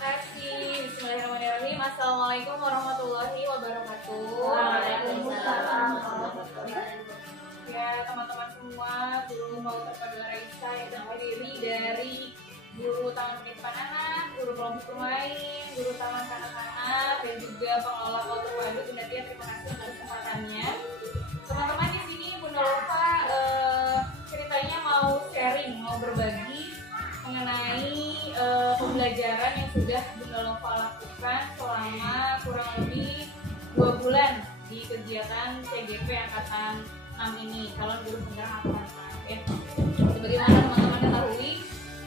kasih. Bismillahirrahmanirrahim. Assalamualaikum warahmatullahi wabarakatuh. Waalaikumsalam. Ya teman-teman semua, guru Pauter Padua Raisa yang terdiri dari guru Taman Penitipan Anak, guru kelompok bermain, guru Taman Kanak-kanak, dan juga pengelola Pauter Padua. Bunda Tia, terima kasih atas kesempatannya. Teman-teman di sini Bunda Lova ceritanya mau sharing, mau berbagi mengenai pembelajaran yang sudah Bunda Lova lakukan selama kurang lebih 2 bulan di kegiatan CGP Angkatan 6 ini, calon guru penggerak angkatan. Sebagaimana teman-teman ketahui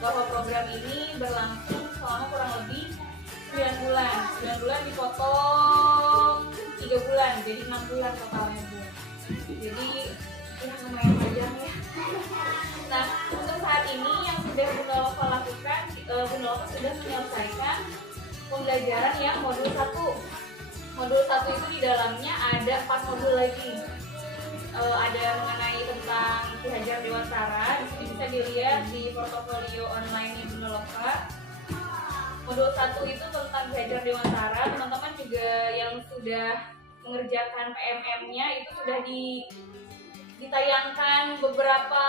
bahwa program ini berlangsung selama kurang lebih 9 bulan. 9 bulan dipotong 3 bulan, jadi 6 bulan totalnya, Bu. Jadi ya lumayan panjang ya. Nah, untuk saat ini yang sudah Bunda Lova lakukan, Bunda Lova sudah menyelesaikan pembelajaran yang modul 1. Modul 1 itu di dalamnya ada 4 modul lagi. Ada mengenai tentang Ki Hajar Dewantara. Di sini bisa dilihat di portofolio online Bunda Lova. Modul 1 itu tentang Ki Hajar Dewantara. Teman-teman juga yang sudah mengerjakan PMM-nya itu sudah ditayangkan beberapa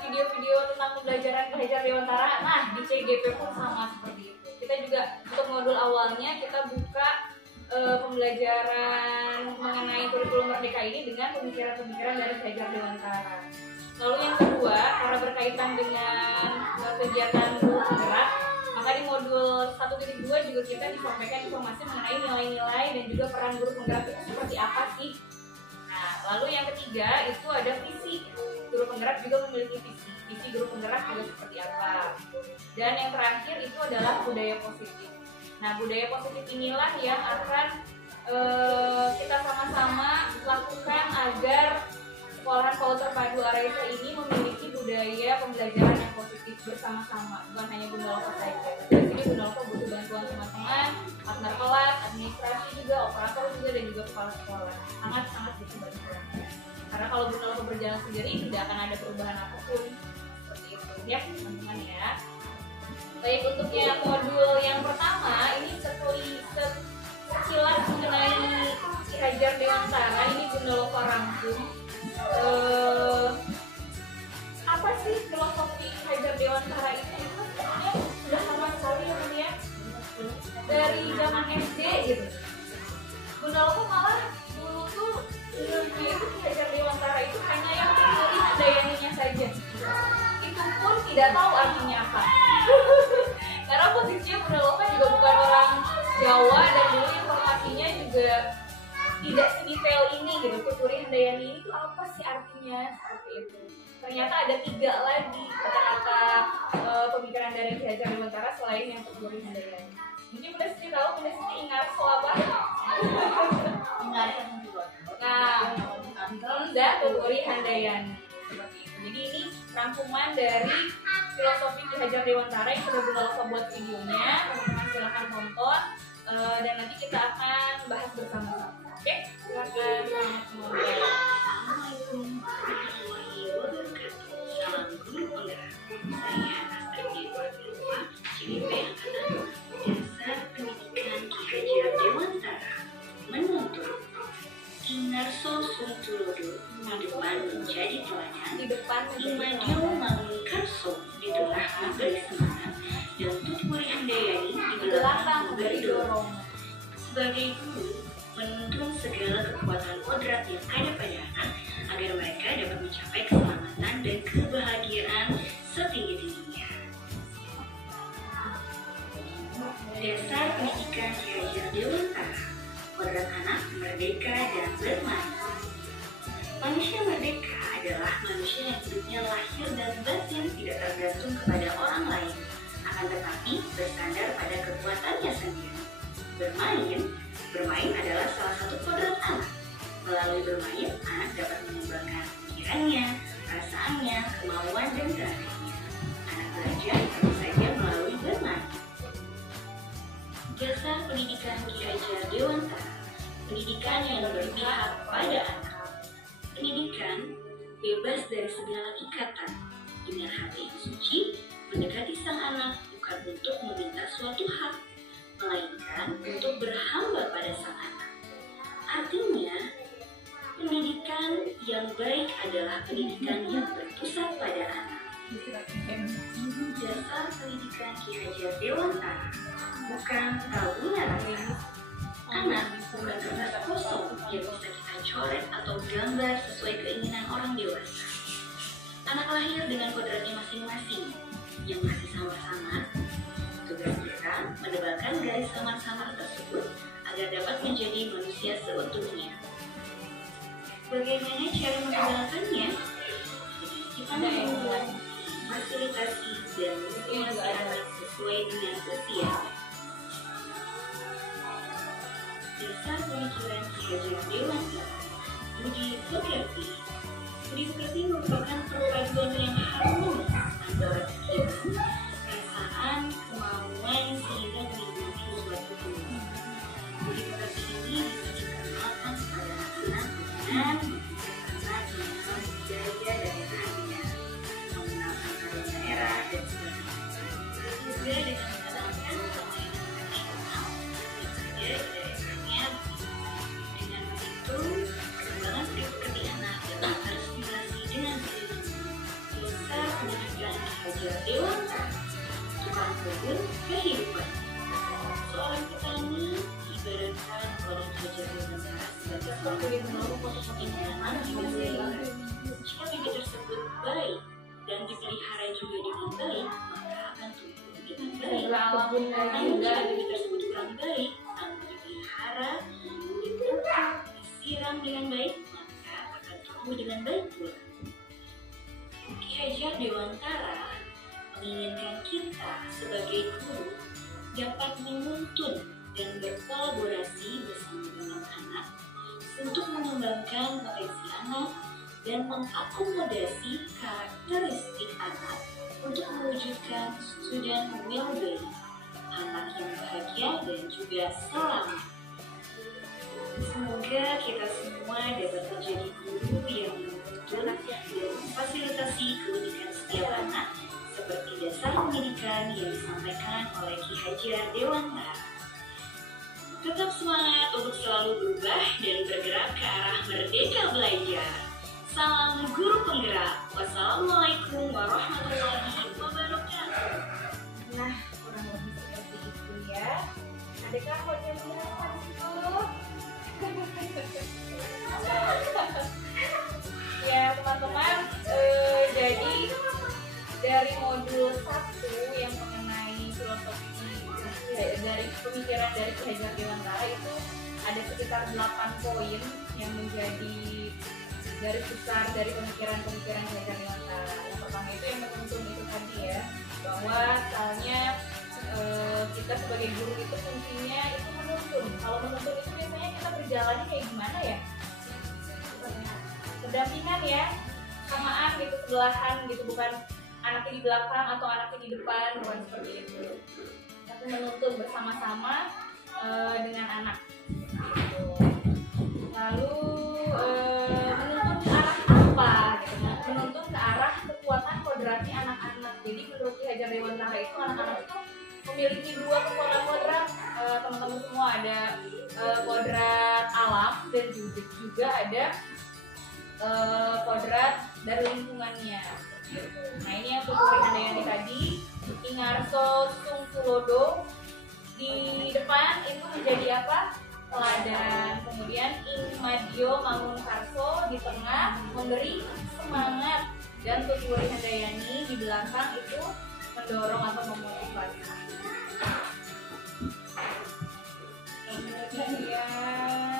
video-video tentang pembelajaran Ki Hajar Dewantara. Nah, di CGP pun sama seperti itu. Kita juga untuk modul awalnya kita buka pembelajaran mengenai kurikulum Merdeka ini dengan pemikiran-pemikiran dari Ki Hajar Dewantara. Lalu yang kedua, karena berkaitan dengan kegiatan guru penggerak, maka di modul 1.2 juga kita disampaikan informasi mengenai nilai-nilai dan juga peran guru penggerak itu seperti apa sih. Nah, lalu yang ketiga itu ada visi. Guru penggerak juga memiliki visi. Visi guru penggerak juga seperti apa. Dan yang terakhir itu adalah budaya positif. Nah, budaya positif inilah yang akan kita sama-sama lakukan agar sekolahan Pauter Padua Raisa ini memiliki budaya pembelajaran yang positif bersama-sama, bukan hanya Bunda Lova saja. Di sini Bunda Lova butuh bantuan teman-teman, partner kelas, administrasi juga, operator juga, dan juga kepala sekolah. Sangat-sangat butuh bantuan. Karena kalau Bunda Lova berjalan sendiri tidak akan ada perubahan apapun. Seperti itu ya teman-teman ya. Baik, untuk yang modul yang pertama ini sekilas mengenai Ki Hajar Dewantara ini Bunda Lova rangkum. Apa sih filosofi Ki Hajar Dewantara itu sebenarnya sudah lama sekali ya Bunda ya, dari zaman SD gitu. Bunda Lova malah dulu tuh itu Ki Hajar Dewantara itu hanya yang teori handayaninya saja. Itu pun tidak tahu artinya apa. Karena posisinya Bunda Lova juga bukan orang Jawa dan dulu informasinya juga tidak sedetail ini gitu. Tuturi handayani itu apa sih artinya, seperti itu. Ternyata ada 3 lagi kata-kata pemikiran dari Ki Hajar Dewantara selain yang tuturi handayani. Mungkin Bunda Siti tahu, Bunda Siti Ingarso apa? Nah, Bunda tuturi handayani seperti itu. Jadi ini rangkuman dari filosofi Ki Hajar Dewantara yang sudah Bunda Lova buat videonya. Teman-teman silahkan tonton dan nanti kita akan bahas bersama-sama. Oke, silakan menonton. Salam guru penggerak. Saya Astrid Dewa, CGP Angkatan Dasar Pendidikan Ki Hajar Dewantara menuntut Ingarso Sungtulodo di depan menjadi teladan, Imadio Mangunkarso di tengah memberi semangat, dan Tuturi handayani di belakang memberi dorongan. Sebagai guru, menuntun segala kekuatan kodrat yang ada pada anak agar mereka dapat mencapai keselamatan dan kebahagiaan setinggi-tingginya. Dasar pendidikan Ki Hajar Dewantara. Kodrat anak merdeka dan bermain. Manusia merdeka adalah manusia yang hidupnya lahir dan batin tidak tergantung kepada orang lain, akan tetapi bersandar pada kekuatannya sendiri. Bermain adalah salah satu kodrat anak. Melalui bermain, anak dapat mengembangkan pikirannya, perasaannya, kemauan, dan kreatifnya. Anak belajar tentu saja melalui bermain. Dasar pendidikan Ki Hajar Dewantara. Pendidikan yang berpihak pada anak. Pendidikan bebas dari segala ikatan, dengan hati yang suci, mendekati sang anak bukan untuk meminta suatu hak, melainkan untuk berhamba pada sang anak. Artinya, pendidikan yang baik adalah pendidikan yang berpusat pada anak. Dasar pendidikan Ki Hajar Dewantara bukan tabungan rasa. Anak bukan kertas kosong yang bisa kita coret atau gambar sesuai keinginan orang dewasa. Anak lahir dengan kodratnya masing-masing yang masih samar-samar. Tugas kita menebalkan garis samar-samar tersebut agar dapat menjadi manusia seutuhnya. Bagaimana cara menebalkannya? Kita membuat fasilitasi dan motivasi anak sesuai dengan usia. Dasar pemikiran Ki Hajar Dewantara, budi pekerti. Budi pekerti merupakan perpaduan yang harmonis antara pikiran, perasaan, kemauan, sehingga mengikuti suatu tujuan. Budi pekerti ini bisa dikenalkan kepada anak-anak dengan mengenal budaya daerahnya, mengenalkan tata daerah dan sebagainya. Juga dengan mengenalkan permainan tradisional yang ada di daerahnya. Dengan begitu, perkembangan budi pekerti anak dapat terstimulasi dengan baik. Dasar pendidikan Ki Hajar Dewantara, tukang kebun kehidupan. Seorang petani ibaratkan orang Ki Hajar Dewantara sebagai seorang kebun yang memang diberi. Jika bibit tersebut baik dan dipelihara juga dengan baik, maka akan tumbuh dengan baik. Namun jika bibit tersebut kurang baik, tanpa dipelihara, dipupuk, disiram dengan baik, maka akan tumbuh dengan baik pula. Ki Hajar Dewantara menginginkan kita sebagai guru dapat menuntun dan berkolaborasi bersama dengan anak untuk mengembangkan potensi anak dan mengakomodasi karakteristik anak untuk mewujudkan student well-being, anak yang bahagia dan juga selamat. Semoga kita semua dapat menjadi guru yang menuntun dan memfasilitasi keunikan setiap anak seperti dasar pendidikan yang disampaikan oleh Ki Hajar Dewantara. Tetap semangat untuk selalu berubah dan bergerak ke arah merdeka belajar. Salam guru penggerak. Wassalamualaikum warahmatullahi wabarakatuh. Nah, kurang lebih seperti itu ya. Adakah wajah berapa di situ? Ya teman-teman, jadi dari modul 1 yang mengenai filosofi dari pemikiran dari Ki Hajar Dewantara itu ada sekitar 8 poin yang menjadi garis besar dari pemikiran-pemikiran Ki Hajar Dewantara. Yang pertama itu yang menuntun itu tadi ya, bahwa misalnya kita sebagai guru itu fungsinya itu menuntun. Kalau menuntun itu biasanya kita berjalannya kayak gimana ya? Berdampingan ya, samaan gitu, sebelahan gitu, bukan anaknya di belakang atau anaknya di depan, bukan seperti itu. Tapi menuntun bersama-sama dengan anak. Gitu. Lalu menuntun ke arah apa? Gitu. Menuntun ke arah kekuatan kodratnya anak-anak. Jadi menurut Ki Hajar Dewantara itu anak-anak itu memiliki 2 kekuatan kodrat. Teman-teman semua ada kodrat alam dan juga ada kodrat dari lingkungannya. Nah ini yang Tuturi Handayani tadi, Ingarso Sungsulodo di depan itu menjadi apa? Teladan. Kemudian Ingmadio Mangunkarso di tengah memberi semangat, dan Tuturi Handayani di belakang itu mendorong atau memotivasi.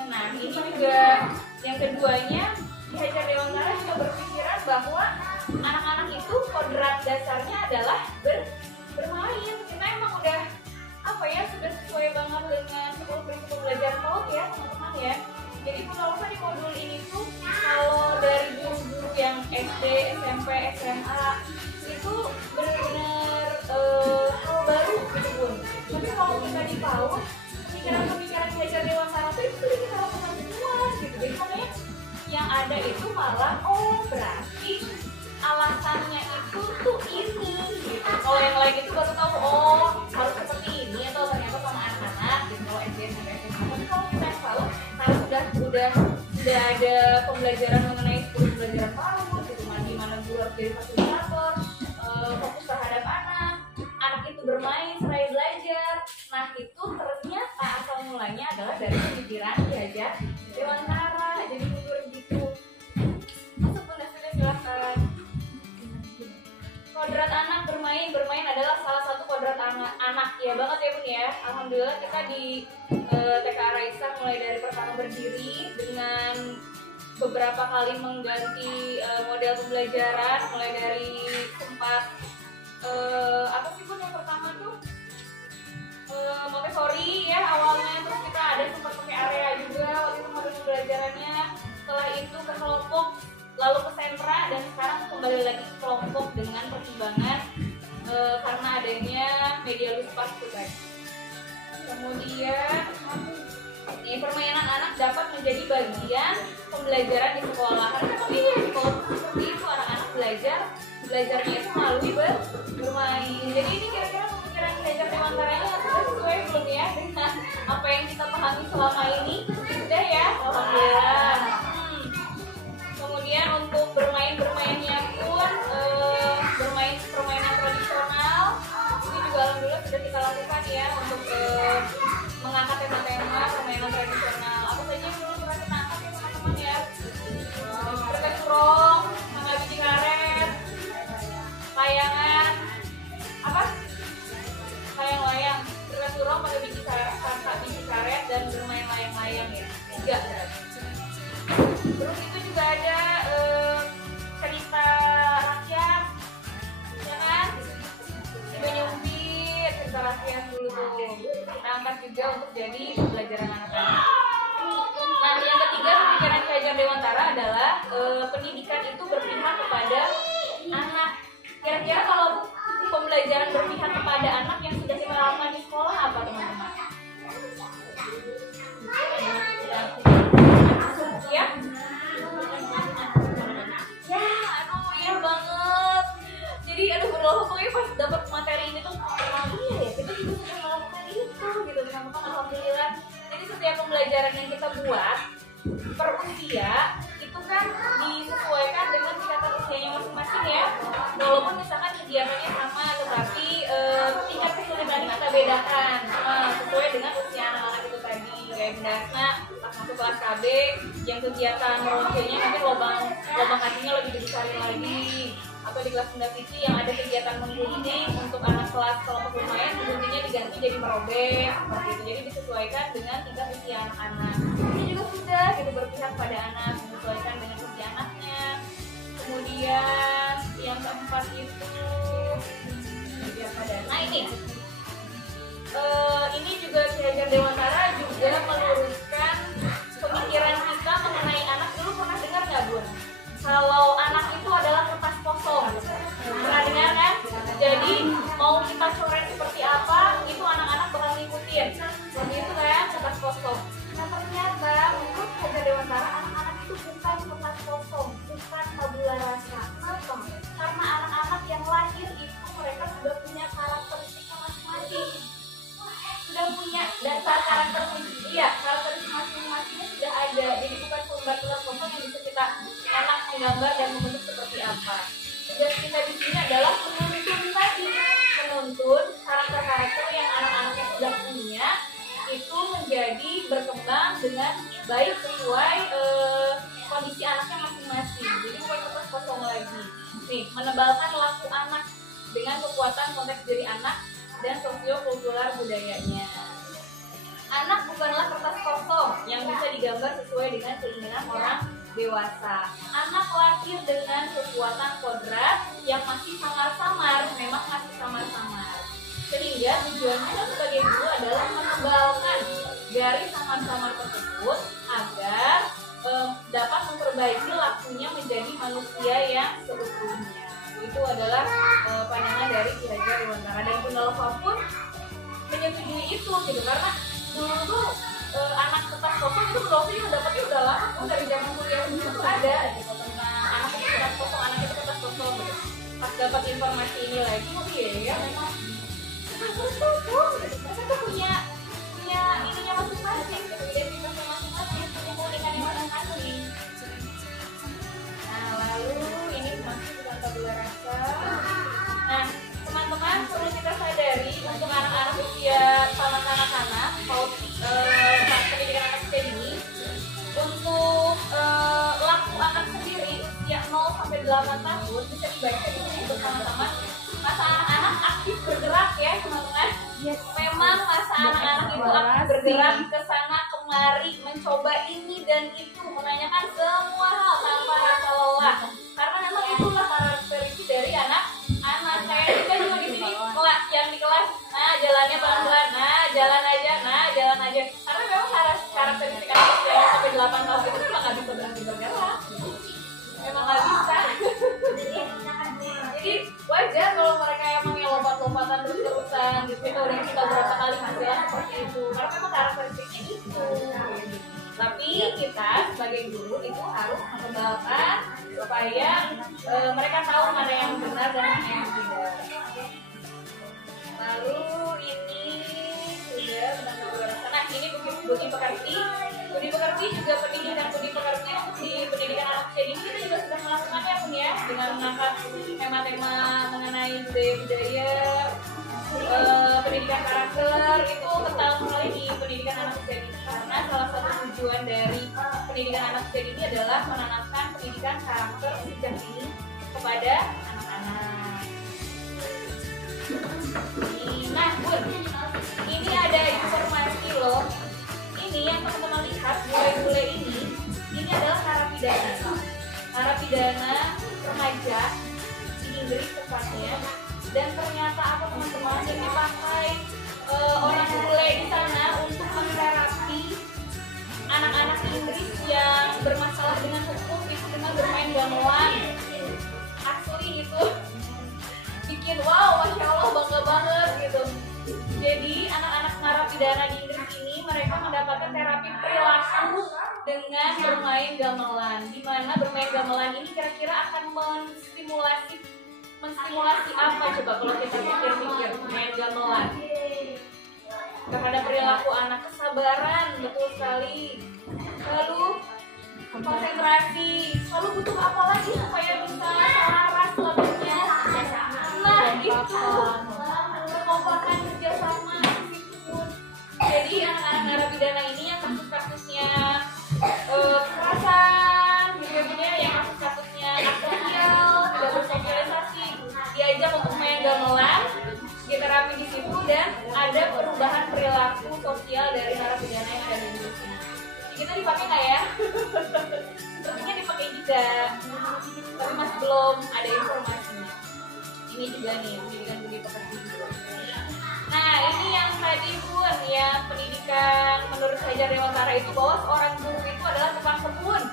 Nah ini juga yang keduanya, Ki Hajar Dewantara juga berpikiran bahwa anak-anak itu kodrat dasarnya adalah bermain. Kita emang udah apa ya, sudah sesuai banget dengan 10 prinsip belajar PAUD ya teman-teman ya. Jadi menurut di modul ini tuh kalau dari guru-guru yang SD, SMP, SMA itu benar-benar hal baru gitu Bun. Tapi kalau kita di PAUD, pemikiran-pemikiran Ki Hajar Dewantara itu sudah kita lakukan semua gitu. Jadi makanya yang ada itu malah berarti alasannya itu tuh ini gitu. Kalau yang lain itu baru tahu harus seperti ini atau ternyata sama anak. tidak ada pembelajaran mengenai pembelajaran PAUD gitu, di mana guru harus jadi fasilitator, fokus terhadap anak itu bermain seraya belajar. Nah itu ternyata asal mulanya adalah dari pemikiran Ki Hajar Dewantara. Jadi mundur gitu. Masuk Bunda sudah, silakan. Kodrat anak bermain adalah salah satu kodrat anak ya banget ya Bun ya. Alhamdulillah kita di TK Raisa mulai dari pertama berdiri dengan beberapa kali mengganti model pembelajaran, mulai dari sempat apa sih Bun yang pertama tuh Montessori ya awalnya, terus kita ada sempat pakai area juga waktu itu model pembelajarannya. Setelah itu ke kelompok, lalu ke sentra, dan sekarang kembali lagi ke kelompok dengan pertimbangan karena adanya media luas itu kan. Kemudian permainan anak dapat menjadi bagian pembelajaran di sekolah. Tapi ya di sekolah seperti itu anak-anak belajarnya itu melalui bermain. Jadi ini kira-kira pemikiran Ki Hajar Dewantaranya sudah sesuai belum ya dengan apa yang kita pahami selama ini? Sudah ya, alhamdulillah. Kemudian untuk bermainnya pun bermain permainan tradisional ini juga alhamdulillah sudah kita lakukan ya untuk mengangkat tema-tema permainan tradisional. Apa saja yang dulu pernah kita angkat ya teman-teman ya? Berkat surong, sama biji karet, layangan, apa? Layang-layang, berkat surong pada biji karet dan bermain layang-layang ya. 3 berarti. Terus itu juga ada cerita rakyat, ya kan? Juga nyumbit, cerita rakyat dulu tuh. Kita angkat juga untuk jadi pembelajaran anak-anak. Nah, yang ketiga pemikiran Ki Hajar Dewantara adalah pendidikan itu berpihak kepada anak. Kira-kira kalau pembelajaran berpihak kepada anak yang sudah kita lakukan di sekolah apa teman-teman? Ya? Ya, aduh ya banget. Jadi pokoknya pas dapat materi ini tuh iya ya, kita juga sudah melakukan itu gitu teman-teman, alhamdulillah. Jadi setiap pembelajaran yang kita buat per usia itu kan disesuaikan dengan tingkatan usianya masing-masing ya. Walaupun misalkan kegiatannya sama, tetapi tingkat kesulitannya kita bedakan sesuai dengan usia anak-anak itu tadi. Kayak Bunda Asna pas masuk kelas KB yang kegiatan meroncenya mungkin lubang hatinya lebih dibesarin lagi, atau di kelas Bunda Vici yang ada kegiatan menggunting untuk anak kelas kelompok bermain, guntingnya diganti jadi merobek seperti itu. Jadi disesuaikan dengan tingkat usia anak-anak. Ini juga sudah gitu berpihak pada anak, menyesuaikan dengan usia anaknya. Kemudian yang keempat itu berpihak pada anak ini juga Ki Hajar Dewantara juga meluruskan pemikiran kita mengenai anak. Dulu pernah dengar nggak Bun? Kalau anak itu adalah kertas kosong, pernah dengar kan? Jadi mau kita coret seperti apa, itu anak-anak bakal ngikutin. Seperti itu kan, kertas kosong. Nah ternyata menurut Ki Hajar Dewantara anak-anak itu bukan kertas kosong, bukan tabula rasa. Kenapa? Karena anak-anak yang lahir itu mereka sudah punya karakteristiknya masing-masing. Sudah punya dasar karakteristik, karakteristik masing-masingnya sudah ada. Jadi bukan pembatalan kosong yang bisa kita anak menggambar dan membentuk seperti apa. Tugas kita di sini adalah menuntun karakter-karakter yang anak-anaknya sudah punya itu menjadi berkembang dengan baik sesuai kondisi anaknya masing-masing. Jadi bukan kertas kosong lagi. Nih, menebalkan laku anak dengan kekuatan konteks diri anak dan sosio-kultural budayanya. Anak bukanlah kertas kosong yang bisa digambar sesuai dengan keinginan orang dewasa. Anak lahir dengan kekuatan kodrat yang masih samar-samar, memang masih samar-samar. Sehingga tujuannya sebagai guru adalah menebalkan garis samar-samar tersebut agar dapat memperbaiki lakunya menjadi manusia yang seutuhnya. Itu adalah pandangan dari Ki Hajar Dewantara, dan Bunda Lova pun menyetujui itu gitu, karena dulu tuh anak kertas kosong itu Bunda Lova juga dapatnya udah lama dari zaman kuliah dulu tuh ada gitu tentang anak itu kertas kosong, anak itu kertas kosong gitu. Pas dapat informasi ini lagi, oh iya ya memang kertas kosong gitu. Mereka tuh punya ininya masing-masing gitu, identitasnya masing-masing, punya keunikannya masing-masing. anak-anak itu akan bergerak ke sana kemari, mencoba ini dan itu, menanyakan semua hal tanpa rasa lelah. Karena memang itulah karakteristik dari anak-anak. Saya juga di sini yang di kelas, nah jalannya pelan-pelan, nah jalan aja. Karena memang karakteristik anak usia sampai 8 tahun itu memang nggak bisa berhenti bergerak. Memang nggak bisa. Jadi wajar kalau mereka emang yang lompat-lompatan terus-terusan gitu. Kita berapa kali ngajarin seperti itu. Karena memang karakteristiknya itu. Tapi kita sebagai guru itu harus mengembangkan supaya mereka tahu mana yang benar dan mana yang tidak. Lalu ini sudah benar-benar. Nah ini budi pekerti. Budi pekerti juga pendidikan budi pekerti di pendidikan anak usia dini kita juga sudah melakukannya pun ya, dengan mengangkat tema-tema mengenai budaya-budaya, pendidikan karakter itu kental sekali di pendidikan anak usia dini. Karena salah satu tujuan dari pendidikan anak usia dini adalah menanamkan pendidikan karakter sejak dini kepada anak-anak. Nah Bun, ini ada informasi loh. Ini yang teman-teman lihat, bule-bule ini adalah narapidana remaja di Inggris tepatnya. Dan ternyata apa teman-teman, yang dipakai orang bule di sana untuk menterapi anak-anak Inggris yang bermasalah dengan hukum itu dengan bermain gamelan. Asli itu bikin wow, masya Allah, bangga banget gitu. Jadi anak-anak narapidana di Inggris ini mereka mendapatkan terapi perilaku dengan bermain gamelan. Di mana bermain gamelan ini kira-kira akan menstimulasi apa coba kalau kita pikir-pikir bermain gamelan? Terhadap perilaku anak, kesabaran, betul sekali. Lalu konsentrasi. Lalu butuh apa lagi supaya bisa selaras selanjutnya? Nah itu kekompakan kerjasama. Jadi anak-anak narapidana ini yang kasus-kasusnya kekerasan, gitu ya, yang kasus-kasusnya sosial, tidak bersosialisasi, diajak untuk main gamelan, diterapi di situ dan ada perubahan perilaku sosial dari narapidana yang ada di sini. Kita dipakai nggak ya? Tentunya dipakai juga, tapi masih belum ada informasinya. Ini juga nih pendidikan budi pekerti. Nah ini yang tadi Bun ya, pendidikan menurut Fajar Dewantara itu bahwa seorang guru itu adalah tukang kebun,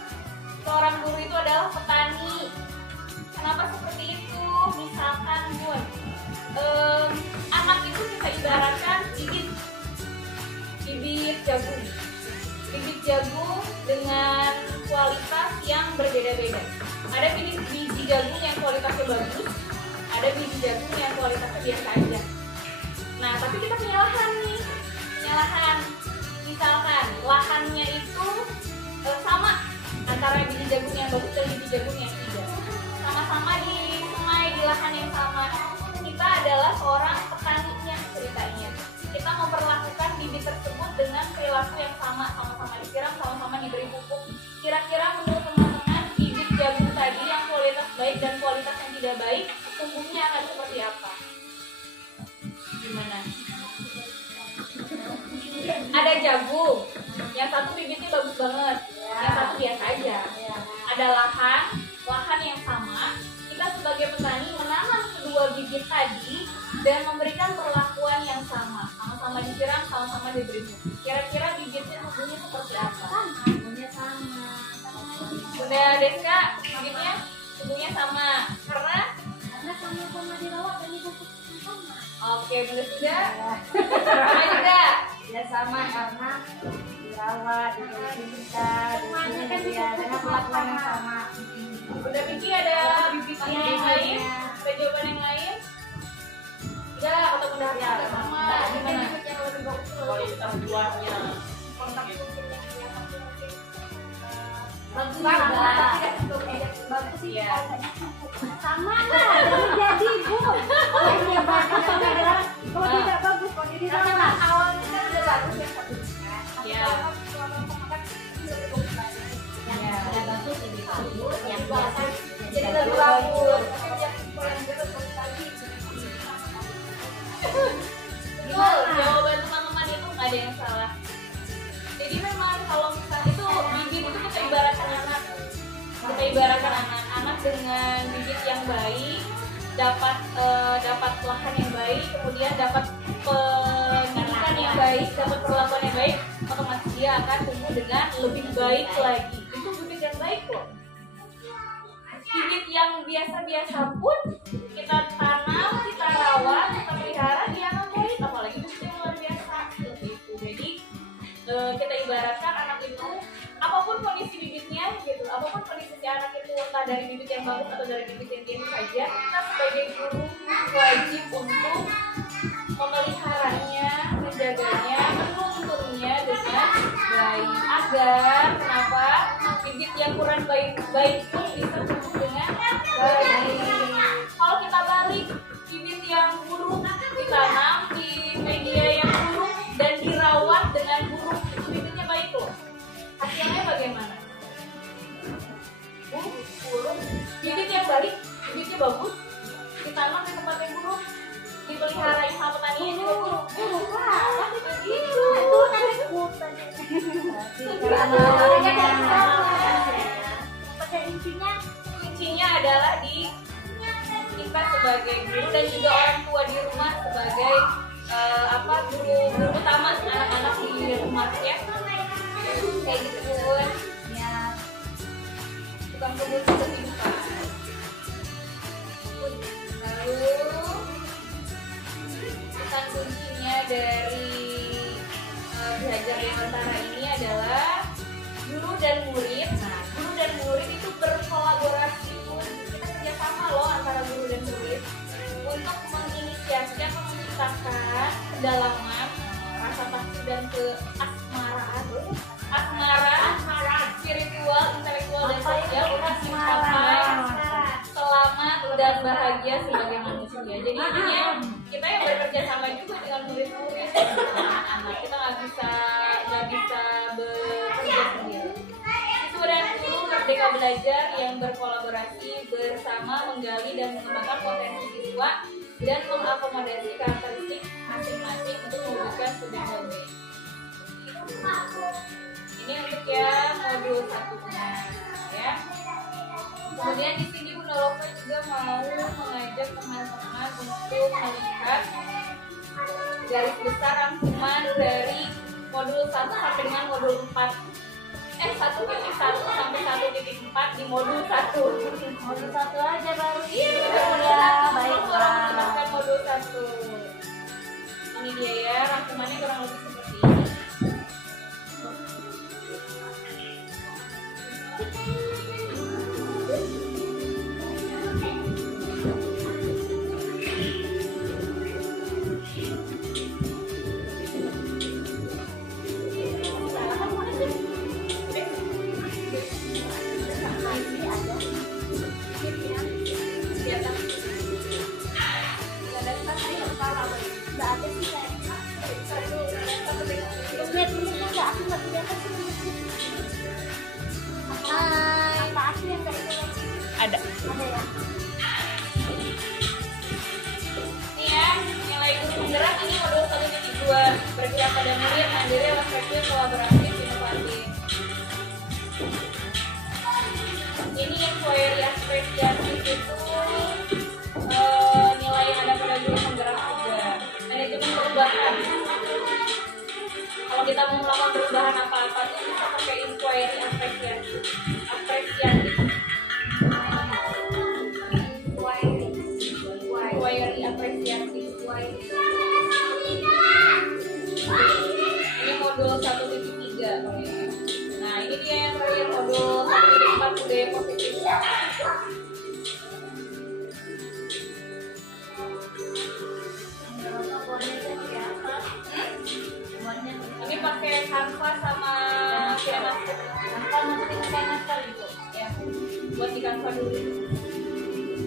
seorang guru itu adalah petani. Kenapa seperti itu? Misalkan Bun, anak itu kita ibaratkan bibit jagung dengan kualitas yang berbeda-beda. Ada biji jagung yang kualitasnya bagus, ada biji jagung yang kualitasnya biasa aja. Nah, tapi kita punya lahan nih. Misalkan lahannya itu sama antara biji jagung yang bagus dan biji jagung yang tidak. Sama-sama disemai di lahan yang sama. Kita adalah seorang petaninya ceritanya. Kita memperlakukan bibit tersebut dengan perilaku yang sama-sama disiram, sama-sama diberi pupuk. Kira-kira menurut teman-teman bibit jagung tadi yang kualitas baik dan kualitas yang tidak baik, tumbuhnya akan seperti apa? Gimana? Ada jagung, yang satu bibitnya bagus banget, yang satu biasa aja. Ada lahan yang sama. Kita sebagai petani menanam kedua bibit tadi dan memberikan perlakuan yang sama-sama disiram, sama-sama diberi pupuk. Kira-kira bibitnya tumbuhnya seperti apa? Tumbuhnya sama. Udah Deska, bibitnya tumbuhnya sama karena sama-sama dirawat dan dipupuk sama. Oke, benar sudah. Sama juga. Ya sama karena dirawat, dibersihkan, semuanya kan dengan perlakuan yang sama. Udah Vicky ada pertanyaan yang lain? Ada jawaban yang lain? Enggak, atau udah juga sama. Gimana? Kualitas buahnya. Kontak tubuhnya bagus bagus sih ya. Sama lah, jadi Bu. Kalau tidak bagus, kalau jadi karena awalnya kan udah bagus ya satunya. Iya. Yang bagus jadi bagus, yang biasa jadi lebih bagus. Betul, jawaban teman-teman itu dengan bibit yang baik, dapat lahan yang baik, kemudian dapat pendidikan yang baik, dapat perlakuan yang baik, otomatis dia akan tumbuh dengan lebih baik lagi. Itu bibit yang baik kok. Bibit yang biasa-biasa pun kita tanam, kita rawat, kita pelihara, dia akan baik. Apalagi bibit yang luar biasa. Gitu. Jadi kita ibaratkan anak itu, apapun kondisi bibitnya, gitu, apapun kondisi si anak itu, entah dari bibit yang bagus atau dari bibit yang biasa saja, kita sebagai guru wajib untuk memeliharanya, menjaganya, menuntunnya dengan baik, agar kenapa bibit yang kurang baik pun bisa tumbuh dengan baik. Kalau kita balik, bibit yang buruk ditanam di media yang buruk dan dirawat dengan buruk, itu bibitnya baik loh. Hasilnya bagaimana? Buruk. Bibit yang baik, bibitnya bagus, ditanam di tempat yang buruk, dipelihara sama petani juga buruk. Kuncinya adalah di kita sebagai guru dan juga orang tua di rumah sebagai guru utama anak-anak di rumah ya. Kayak gitu pun ya, tukang kebun kehidupan. Lalu pesan kuncinya dari belajar Dewantara ini adalah guru dan murid. Nah, guru dan murid itu berkolaborasi, kita kerjasama loh antara guru dan murid untuk menginisiasi atau menciptakan kedalaman rasa takut dan keasmaraan, spiritual, intelektual dan sosial untuk mencapai selamat dan bahagia sebagai manusia. Jadi intinya kita yang bekerja sama juga dengan murid-murid, anak-anak. Kita nggak bisa bekerja sendiri. Siswa dan guru Merdeka Belajar yang berkolaborasi bersama menggali dan mengembangkan potensi siswa dan mengakomodasi karakteristik masing-masing untuk mewujudkan studi yang baik. Ini untuk ya modul 1-nya ya. Kemudian di sini Bunda Lova juga mau mengajak teman-teman untuk melihat garis besar rangkuman dari modul 1 sampai dengan modul 4. 1.1 sampai 1.4 di modul 1. Modul 1 aja baru. Iya, baiklah. Modul 1. Ini dia ya, rangkumannya kurang lebih seperti ini. Ada ya. Ini ya, nilai guru penggerak ini modul 1.2, bergerak pada murid, mandiri, reflektif, kolaboratif, inovatif. Ini inquiry apresiatif itu nilai yang ada pada guru penggerak juga. Manajemen perubahan. Kalau kita mau melakukan perubahan apa-apa itu bisa pakai inquiry apresiatif. Inquiry apresiatif. Ini modul 1.3. Nah, ini dia yang terakhir modul 1.4 budaya positif. Ini pakai Canva sama Canva. Canva masukin ke Canva gitu ya. Buat di Canva dulu.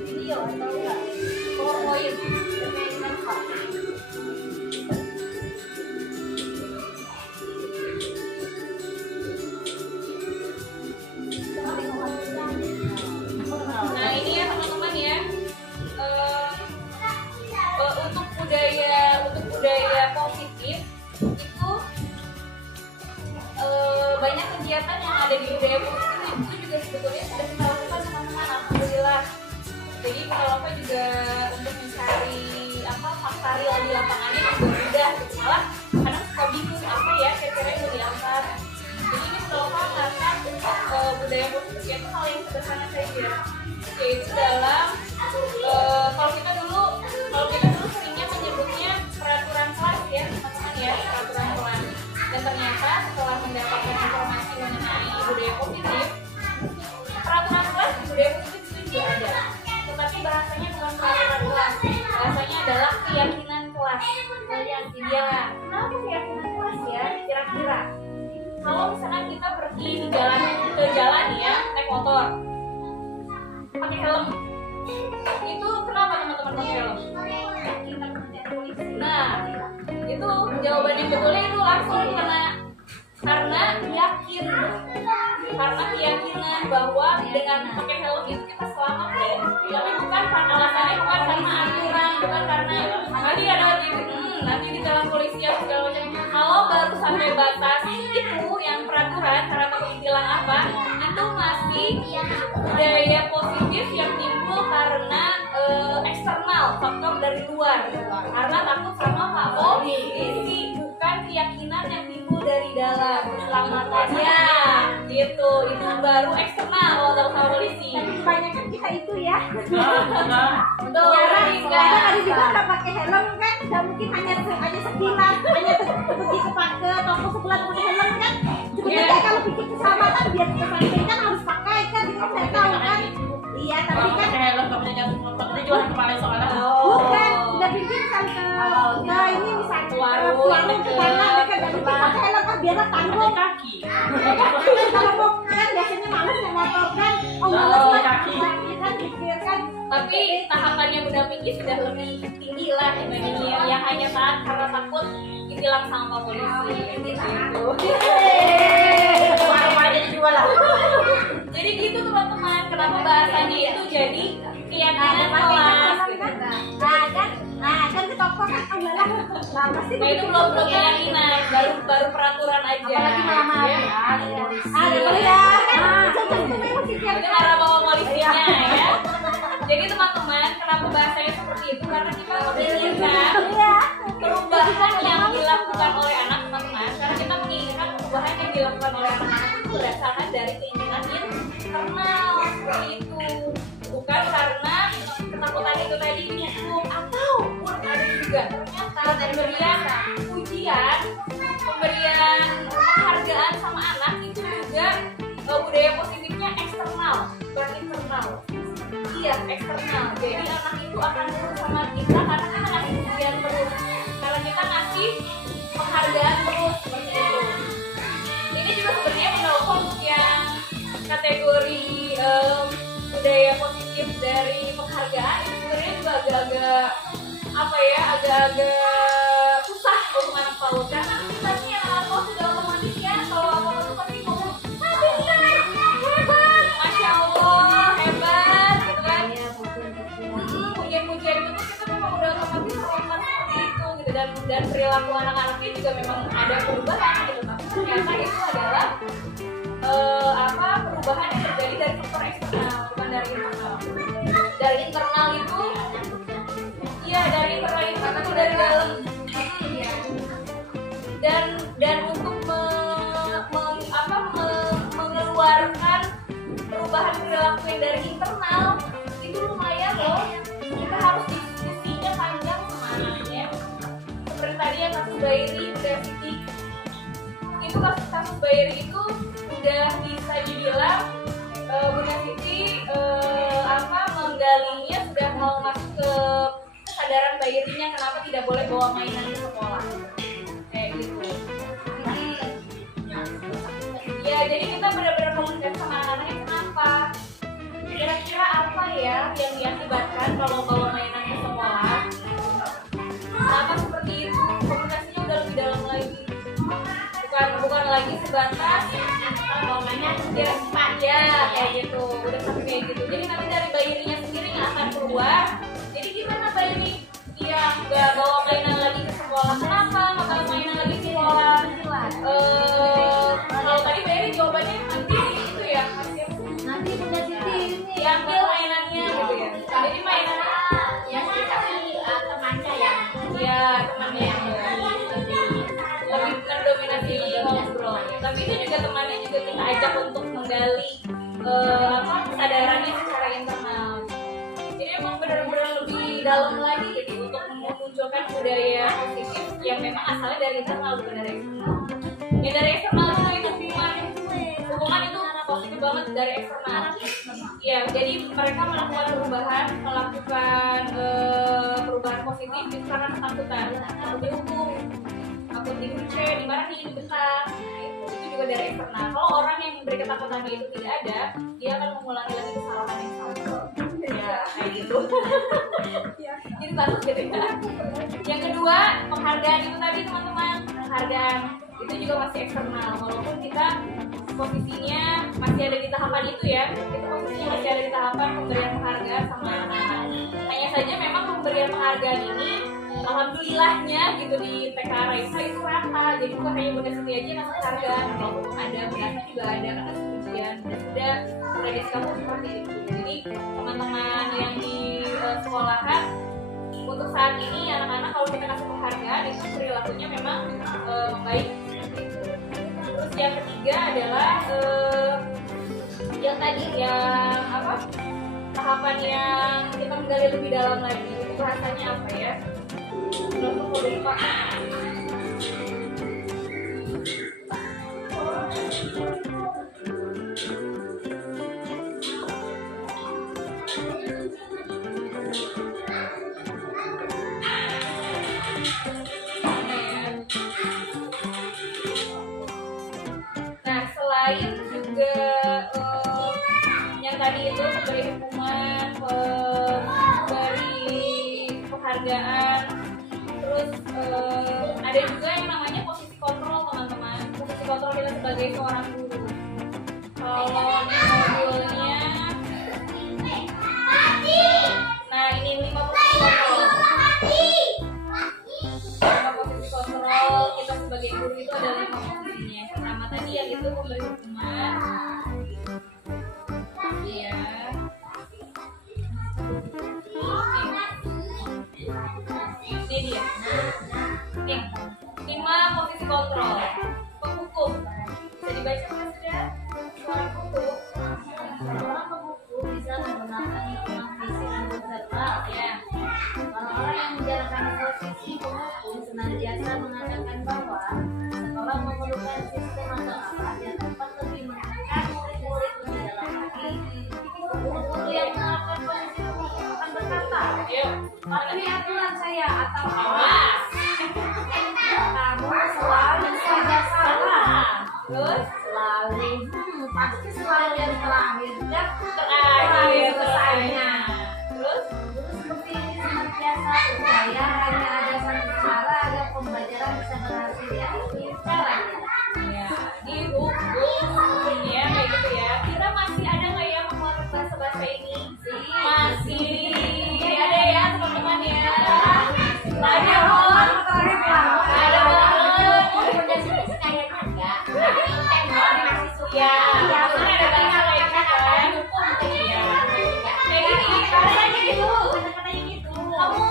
Video atau enggak? PowerPoint pakai Canva. Nah, ini ya teman-teman ya. Untuk budaya positif itu banyak kegiatan yang ada di budaya positif itu juga sebetulnya sudah kita lakukan teman-teman, alhamdulillah steril di lapangannya juga mudah gitu. Malah kadang suka bingung apa ya kira-kira yang mau diangkat. Jadi ini Nova mengangkat budaya positif itu hal yang sederhana saja, yaitu dalam kalau kita dulu seringnya menyebutnya peraturan kelas ya teman-teman ya, peraturan kelas. Dan ternyata setelah mendapatkan informasi mengenai budaya positif, peraturan kelas di budaya positif itu juga ada, tetapi bahasanya bukan peraturan kelas, bahasanya adalah keyakinan kelas. Ya, kenapa keyakinan kelas ya? Kira-kira kalau misalkan kita pergi ke jalan ya, naik motor, pakai helm, itu kenapa teman-teman pakai helm? Nah, itu jawaban yang betulnya itu langsung karena keyakinan bahwa dengan pakai helm itu kita selamat ya. Tapi bukan karena alasannya, bukan karena aturan, bukan karena nanti di jalan polisi atau segala macam. Kalau baru sampai batas itu yang peraturan karena takut hilang apa, itu masih budaya positif yang timbul karena eksternal, faktor dari luar, karena takut sama Pak polisi, bukan keyakinan yang timbul dari dalam keselamatannya gitu. Itu baru eksternal kalau takut sama polisi. Kebanyakan kita itu ya. Betul. Sekarang ada juga nggak pakai helm kan, nggak mungkin hanya sekilas, hanya pergi ke toko sebelah pakai helm kan. Sebenarnya kalau bikin keselamatan biar kesamping kan harus pakai kan, kita nggak tahu kan. Iya, tapi kan helm nggak punya jantung motor itu jualan kemarin soalnya. Bukan, udah bikin kan ke ini misalnya warung ke sana, mereka nggak bikin pakai helm kan biar tanggung Kaki. kalau mau kan biasanya males naik motor kan, males kaki kan pikir kan. Tapi tahapannya Bunda Pinky sudah lebih tinggi lah dibanding yang hanya taat karena takut ditilang sama polisi gitu. Warna dijual lah. Jadi gitu teman-teman, kenapa bahasanya itu jadi keyakinan kelas gitu. Nah kan ke toko kan adalah pasti Nah itu belum keyakinan, baru peraturan aja. apalagi malam-malam ya. Itu karena bawa polisinya ya. Jadi teman-teman, kenapa bahasanya seperti itu? Karena kita menginginkan perubahan yang dilakukan oleh anak teman-teman. Karena kita menginginkan perubahan yang dilakukan oleh anak-anak itu berdasarkan dari keinginan internal seperti itu, bukan karena ketakutan itu tadi dihukum atau ada juga ternyata pemberian pujian, pemberian penghargaan sama anak itu juga budaya positifnya eksternal, bukan internal. Iya, eksternal. Jadi anak itu akan nurut sama kita karena kita ngasih pujian terus, karena kita ngasih penghargaan terus seperti itu. Ini juga sebenarnya menopang yang kategori budaya positif dari penghargaan itu sebenarnya juga agak-agak apa ya, agak-agak susah untuk anak PAUD karena aktivitasnya anak PAUD sudah otomatis ya, kalau apa-apa tuh pasti ngomong pintar, hebat, masya Allah, hebat gitu kan. Pujian-pujian itu kita memang udah otomatis terlihat seperti itu gitu, dan perilaku anak-anaknya juga memang ada perubahan gitu, tapi ternyata itu adalah perubahan yang terjadi dari faktor eksternal, bukan dari internal. Dari internal itu, iya dari internal itu dari dalam. Dan untuk mengeluarkan perubahan perilaku yang dari internal itu lumayan loh. Kita harus diskusinya panjang sama anaknya. Seperti tadi yang kasus Bairi, udah Siti. Itu kasus Bairi itu udah bisa dibilang Bunda Siti menggalinya sudah mau masuk ke kesadaran Bairinya kenapa tidak boleh bawa mainan ke sekolah kayak gitu. Ya jadi kita benar-benar komunikasi sama anak-anaknya kenapa, kira-kira apa ya yang diakibatkan kalau bawa mainan ke sekolah, kenapa seperti itu. Komunikasinya udah lebih dalam lagi, bukan lagi sebatas ya kayak gitu, udah sampai kayak gitu. Jadi nanti dari Bairinya sendiri yang akan keluar. Jadi gimana Bairi yang nggak bawa mainan lagi ke sekolah? Kenapa nggak bawa mainan lagi ke sekolah? Kalau tadi Bairi jawabannya nanti itu ya, nanti Bunda Siti diambil mainannya gitu ya. Jadi mainannya yang dikasih temannya ya. Iya temannya yang lebih mendominasi ngobrol. Tapi itu juga temannya juga kita ajak untuk menggali kesadarannya secara internal. Jadi emang benar-benar lebih dalam lagi gitu untuk memunculkan budaya positif yang memang asalnya dari internal bukan dari eksternal. Ya dari eksternal itu hubungan itu positif banget dari eksternal. Ya jadi mereka melakukan perubahan positif itu karena ketakutan, takut dihukum, takut dikunci, dimarahin, dibentak. Itu juga dari eksternal. Kalau orang yang memberi ketakutan itu tidak ada, dia akan mengulangi lagi kesalahan yang sama. Ya kayak gitu. Jadi takut gitu ya. Yang kedua, penghargaan itu tadi teman-teman, penghargaan itu juga masih eksternal. Walaupun kita posisinya masih ada di tahapan itu ya, kita posisinya masih ada di tahapan pemberian penghargaan sama anak-anak. Hanya saja memang pemberian penghargaan ini alhamdulillahnya gitu di TK Raisa itu rata, jadi bukan hanya Bunda Siti aja yang ngasih penghargaan, walaupun ada Bunda juga ada karena ujian dan sudah di kamu seperti itu. Jadi teman-teman yang di sekolahan untuk saat ini anak-anak kalau kita kasih penghargaan itu perilakunya memang membaik. Terus yang ketiga adalah yang tadi yang apa? Tahapan yang kita menggali lebih dalam lagi. Itu bahasanya apa ya? Lupa. Nah, selain juga yang tadi itu memberi hukuman, memberi penghargaan, terus ada juga yang namanya posisi kontrol teman-teman. Posisi kontrol kita sebagai seorang guru. Kalau di modulnya, nah ini 5 posisi kontrol. 5 posisi kontrol kita sebagai guru itu ada 5 posisinya. Yang pertama tadi yang itu memberi hukuman. Iya. Ini dia. Nih, 5 posisi kontrol. Penghukum. Bisa dibaca Mas sudah? Soal hukum. Seorang pemukul bisa menggunakan hukuman fisik dan verbal ya. Orang-orang yang menjalankan posisi pemukul senantiasa mengatakan bahwa sekolah memerlukan sistem atau alat yang dapat lebih menekan murid-murid lebih dalam lagi. Guru yang menerapkan posisi pemukul akan berkata, "Patuhi aturan saya atau awas. Kamu selalu saja salah." Terus Selalu pasti selalu yang terakhir dan terakhir selesainya. Terus Guru seperti ini senantiasa percaya hanya ada satu cara agar pembelajaran bisa berhasil, yaitu caranya. ya di hukum ya kayak gitu ya. Kita masih ada nggak ya mengeluarkan bahasa ini? Masih ada ya teman-teman ya. Tadi ada ya, kan ada bahasa lain kan? Iya. Kayak gini, katanya gitu. Kamu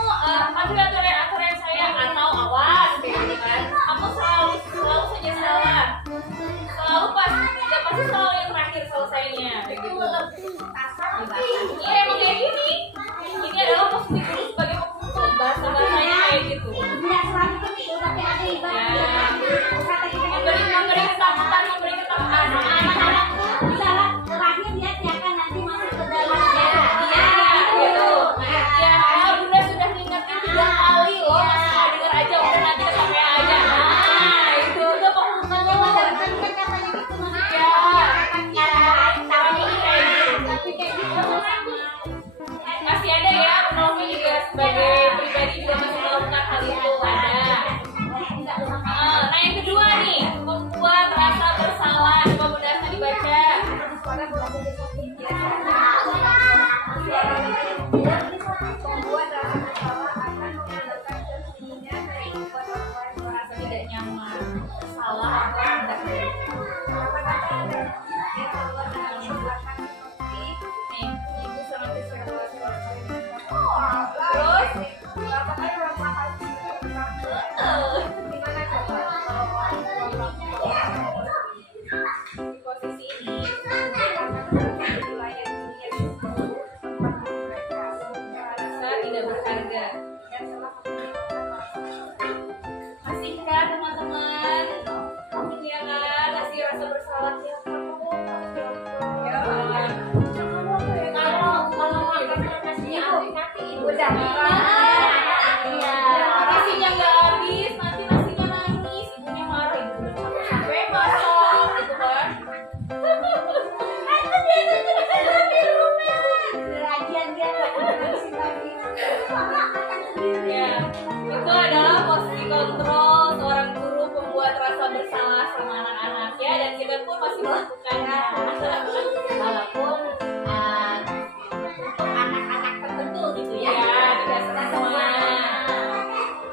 ambil aturan saya atau awas, gitu kan? Kamu selalu saja salah. Selalu pasti selalu yang terakhir selesainya, kayak gitu. Iya emang kayak gini. Ini adalah posisi guru sebagai pemukul, bahasa-bahasanya kayak gitu. Tidak selalu begitu, tapi ada ibaratnya. Kata kita Memberi ketakutan, memberi ketakutan.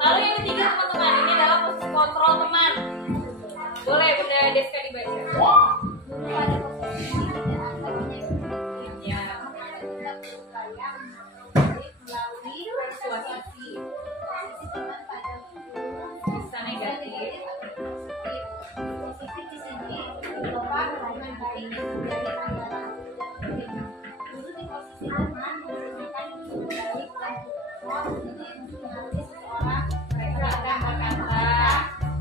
Lalu yang ketiga teman-teman, ini adalah posisi kontrol teman. Boleh Bunda Deska dibaca. Pada posisi tidak ada penyakit Ya. upaya melalui persuasi. Posisi teman pada guru Bisa negatif. positif di sini berupa hubungan baik dari antara guru di posisi teman memberikan hubungan baik dan support dengan mengenali seseorang Mereka akan berkata,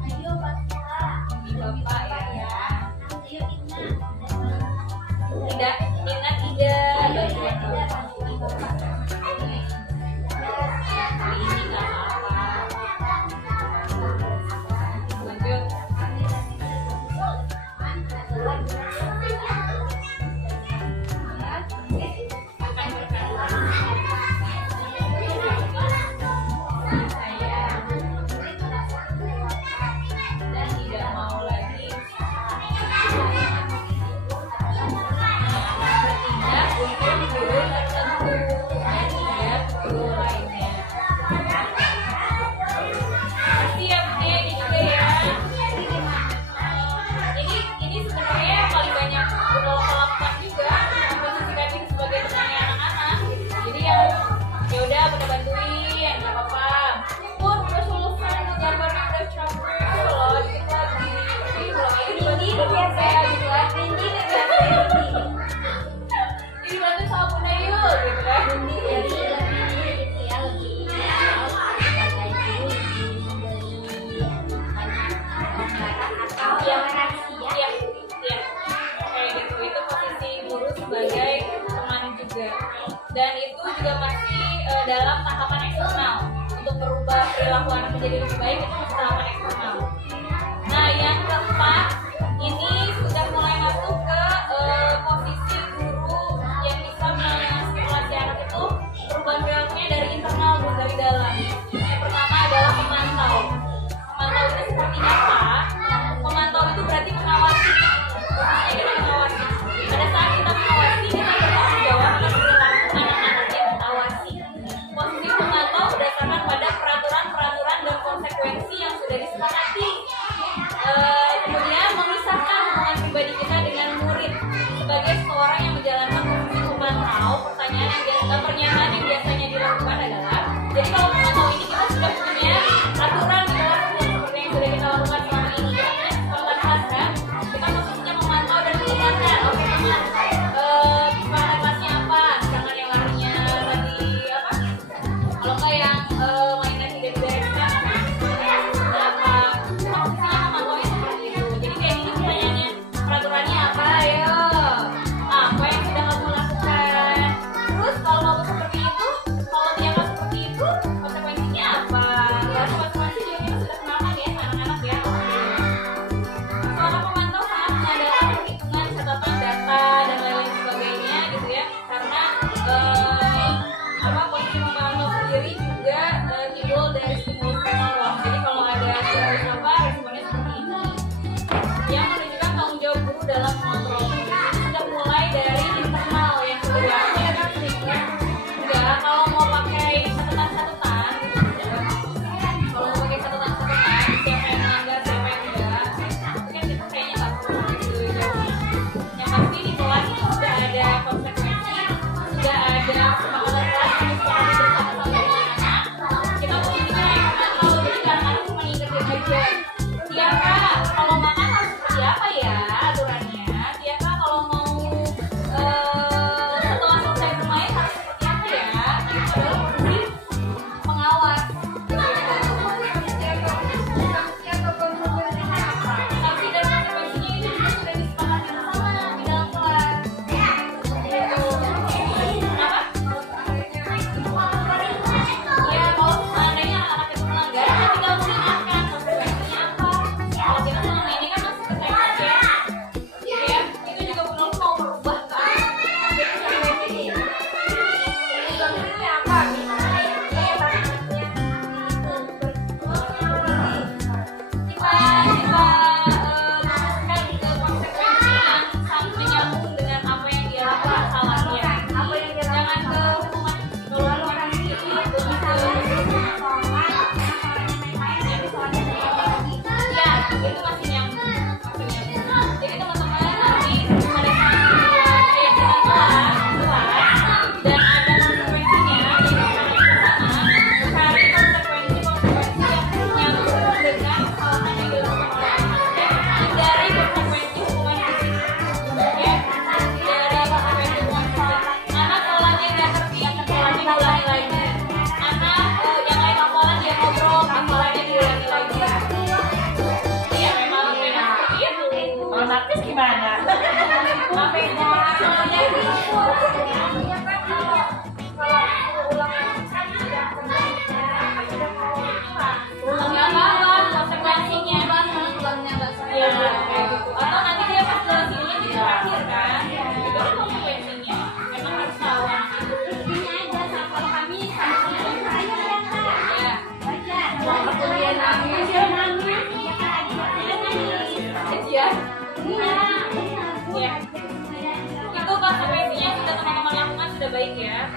ayo baca ini Bapak ya. ayo ingat Tidak, ingat tidak. tidak bantuan bapak Ini nggak apa-apa. Lanjut. Akan berkata, saya dan tidak mau lagi bertindak untuk guru tertentu dan tidak guru lainnya. Pasti ya Bunda, ini juga ya. Ini sebenarnya yang paling banyak Bunda lakukan juga, memposisikan diri sebagai temannya anak-anak. Jadi ya udah Bunda bantuin, nggak apa-apa. Pun udah selesai, gambarnya udah capek loh, dikit lagi. Ini belum ini dibantu biasa gitu lah. ini negatif Ini dibantu sama Bunda yuk, gitu kan. Iya, kayak gitu. Itu posisi guru sebagai teman juga. Dan itu juga masih dalam tahapan eksternal. Untuk merubah perilaku anak menjadi lebih baik itu masih tahapan eksternal. Nah, yang keempat ini sudah mulai masuk ke posisi guru yang bisa mengantisipasi anak itu perubahan perilakunya dari internal bukan dari dalam. Yang pertama adalah memantau. Memantau itu seperti apa? Memantau itu berarti mengawasi. Posisinya kita mengawasi. Pada saat kita mengawasi, kita bertanggung jawab atas perilaku anak-anak yang kita awasi. Posisi memantau berdasarkan pada peraturan-peraturan dan konsekuensi yang sudah disepakati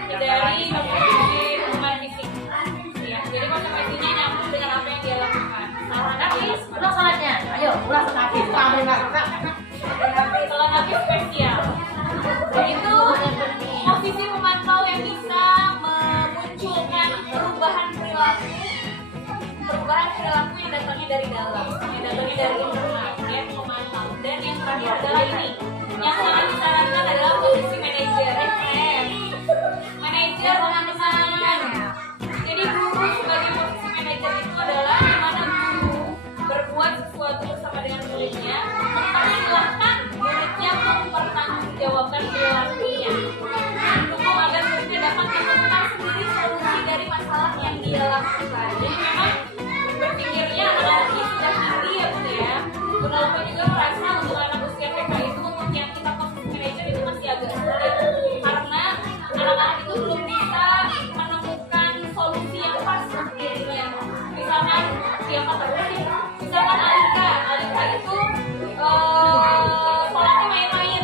hindari mengkonsumsi minuman fisik. Ya, jadi konsekuensinya nyambung dengan apa yang dia lakukan. Nafis, ulang salatnya. Ayo, ulang nafis. Salah nafis spesial. Itu posisi pemantau yang bisa memunculkan perubahan perilaku yang datangnya dari dalam, yang datangnya dari internal, ya, memantau. Dan yang terakhir adalah ini, yang sangat disarankan adalah posisi manajer. Manajer teman-teman. Jadi guru sebagai posisi manajer itu adalah di mana guru berbuat sesuatu bersama dengan muridnya, mempersilahkan muridnya mempertanggungjawabkan perilakunya, untuk agar muridnya dapat menemukan sendiri solusi dari masalah yang dia lakukan. Jadi memang berpikirnya anak-anak ini sudah tinggi ya Bunda ya. Bunda Lupa juga merasa untuk anak usia TK itu untuk yang kita posisi manajer itu masih agak sulit, karena anak-anak itu belum bisa menemukan solusi yang pas untuk dirinya. Misalkan siapa terus? Misalkan Alika itu sholatnya main-main.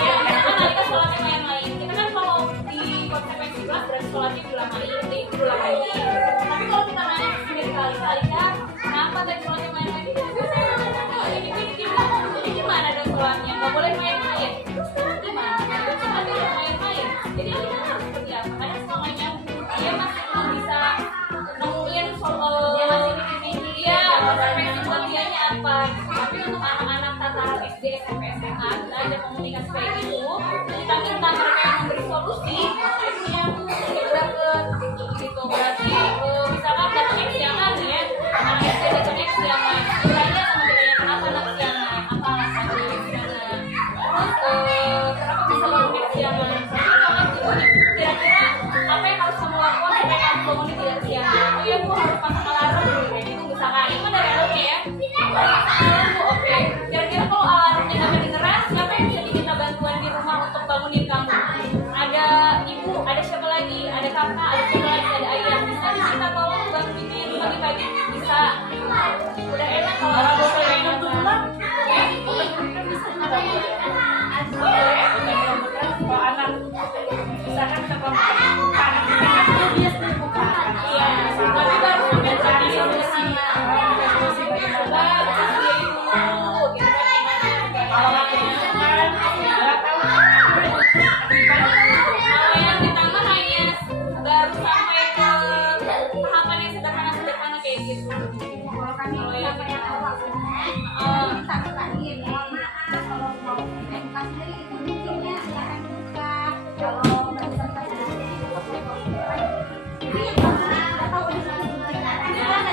Ya, misalkan Alika sholatnya main-main. Kita kan kalau di konsekuensi kelas berarti sholatnya berulang lagi. Tapi kalau kita nanya sendiri ke Alika, kenapa tadi sholatnya main-main? Jadi gimana dong sholatnya? Nggak boleh main-main. Terus sekarang gimana? Sholatnya udah main-main. Jadi Alika harus seperti apa? Karena semuanya dia masih belum bisa nemuin konsekuensi buat dianya apa. Tapi untuk anak-anak tataran SD, SMP, SMA kita ada komunikasi kayak gitu, kita minta mereka yang memberi solusi, itu yang deket gitu. Berarti misalkan datangnya kesiangan ya, anak SD datangnya kesiangan, tanya sama dia kenapa anak kesiangan, apa alasannya kesiangan, terus kenapa bisa bangunnya kesiangan, kira-kira apa yang harus kamu lakukan supaya kamu bangunnya tidak kesiangan. Oh ya Bu, harus pasang alarm kayak gitu misalkan. Ini kan dari alarmnya ya, alarm Bu, oke. Kira-kira kalau alarmnya nggak kedengeran, siapa yang bisa diminta bantuan di rumah untuk bangunin kamu? Ada ibu, ada siapa lagi? Ada kakak, ada siapa lagi? Ada ayah. Bisa diminta tolong bantuin pagi-pagi? Bisa. Udah enak kalau orang tua yang nonton ya, bisa nggak? Boleh. Kalau anak misalkan kita anak dia sendiri buka. Iya. Tapi baru sampai cari solusinya. Kalau yang pertama hanya baru sampai ke tahapan yang sederhana kayak gitu. Kalau yang kalau mau MK sendiri itu bikinnya silahkan buka. Kalau peserta sendiri atau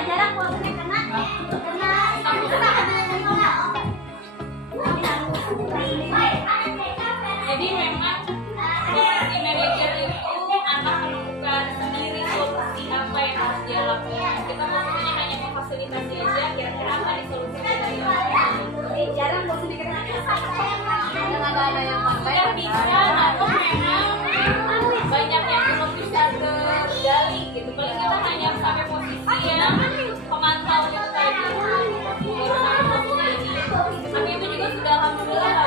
jarang waktunya karena jadi memang posisi manajer itu anak menemukan sendiri solusi apa yang harus dia lakukan. Kita posisinya hanya memfasilitasi aja kira-kira apa nih solusinya dari orang. jarang mau sedikit ada yang sudah bisa atau memang banyak yang belum bisa tergali gitu. Paling kita hanya sampai posisi yang pemantau itu tadi, baru sampai posisi ini. Tapi itu juga sudah alhamdulillah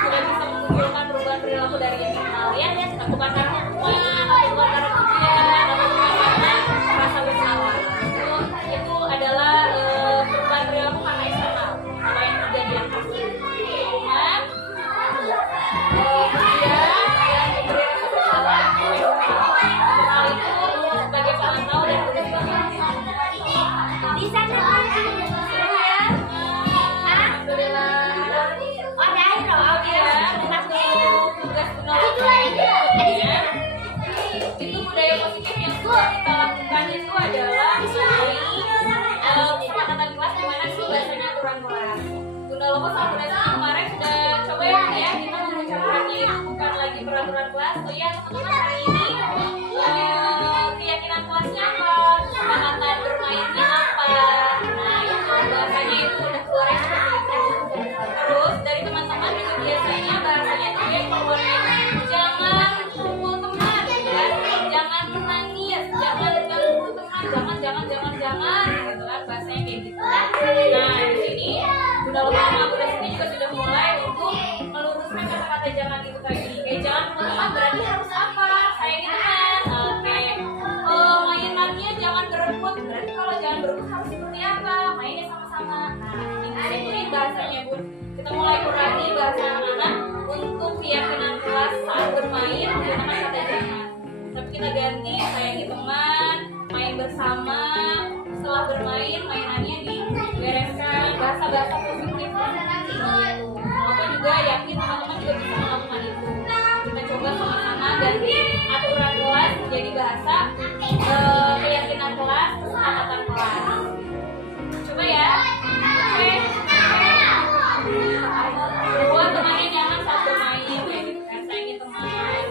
sudah bisa menunjukkan perubahan perilaku dari internal ya, bukan karena hukuman, bukan karena pujian, bukan karena rasa bersalah. Itu adalah perubahan perilaku karena eksternal, apa yang sudah diangkat. Sebagai pemantau dan di sana ya. Itu budaya positif yang sudah kita lakukan itu adalah kesepakatan kelas dimana sih bahasanya aturan kelas. Bunda Lopo sama Bunda Siti kemarin sudah coba ya kita mengucapkannya bukan lagi peraturan kelas. Oh ya teman-teman hari ini keyakinan kelasnya apa, kesepakatan bermainnya apa, bahasa anak-anak untuk keyakinan kelas saat bermain menggunakan kata jangan. Tapi kita ganti sayangi teman, main bersama, setelah bermain mainannya dibereskan, bahasa-bahasa positif. Aku juga yakin teman-teman juga bisa melakukan itu. Kita coba sama-sama ganti aturan kelas menjadi bahasa keyakinan kelas, kesepakatan kelas. Coba ya. Oke. Buat temannya jangan saat bermain, kayak gitu kan, sayangi teman.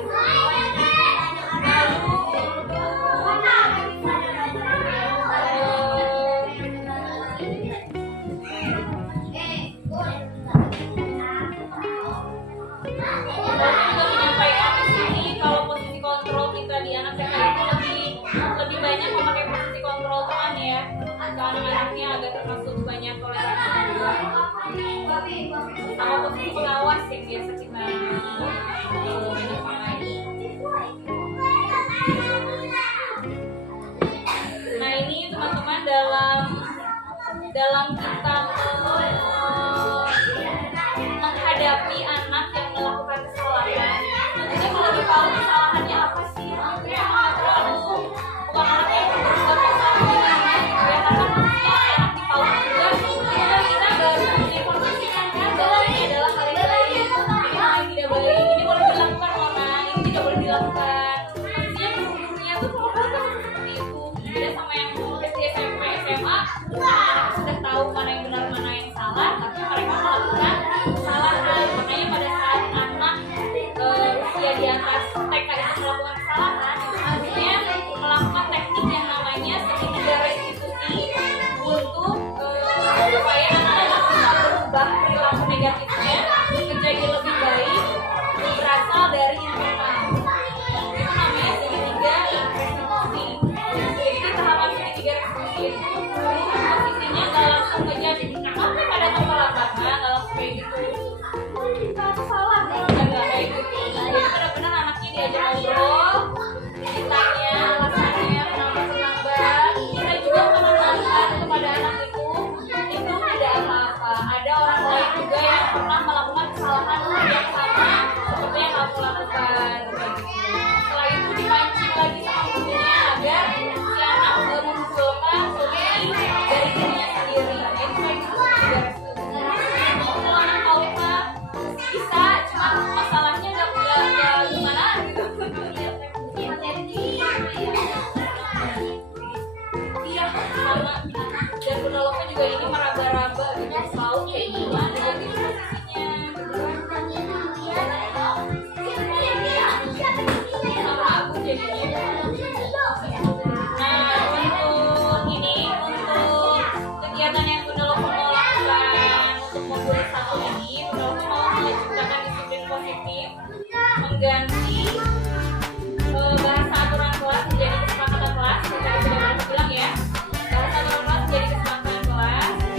Lebih banyak memakai posisi kontrol teman ya, anak-anaknya agak termasuk banyak toleransi juga. Sama posisi pengawas yang biasa kita pakai. Nah ini teman-teman dalam kita menghadapi anak yang melakukan kesalahan. Tentunya kalau di PAUD kesalahannya apa sih? Bukan anak yang berbuat kesalahan ya, karena posisinya anak di PAUD juga kita baru menginformasikan kan bahwa ini adalah hal yang baik, ini hal yang tidak baik, ini boleh dilakukan Mona, ini tidak boleh dilakukan. Posisinya guru-gurunya tuh kalau seperti itu, beda sama yang SD, SMP, SMA, mereka sudah tahu mana yang benar mana yang salah, tapi mereka melakukan kesalahan. Makanya pada saat anak usia di atas TK itu melakukan kesalahan, itu harusnya melakukan teknik yang namanya segitiga restitusi untuk supaya anak-anak bisa berubah perilaku negatifnya menjadi lebih baik berasal dari internal. Itu namanya segitiga restitusi. Jadi tahapan segitiga restitusi itu posisinya nggak langsung ngejudge apa pada tempat nggak langsung kayak gitu. Kita salah nggak kayak gitu. Jadi benar-benar anaknya diajak ngobrol, ditanya alasannya kenapa. Kita juga menanamkan kepada anak itu tidak apa-apa. Ada orang lain juga yang pernah melakukan kesalahan yang sama seperti yang kamu lakukan. Setelah itu dipancing lagi sama gurunya agar si anak memunculkan solusi dari dirinya sendiri. Itu kayak gitu. Kalau anak tahu mah bisa, cuma masalahnya nggak gimana gitu. Iya sama. Dan penolongnya juga ini meraba-raba gitu, tahu kayak gimana gitu posisinya. Sama aku jadinya. Nah untuk ini, untuk kegiatan yang penolong mau lakukan untuk memberi satu ini, penolong mau menciptakan disiplin positif, mengganti bahasa aturan kelas menjadi kesepakatan kelas. Kita sudah bilang ya, bahasa aturan kelas menjadi kesepakatan kelas.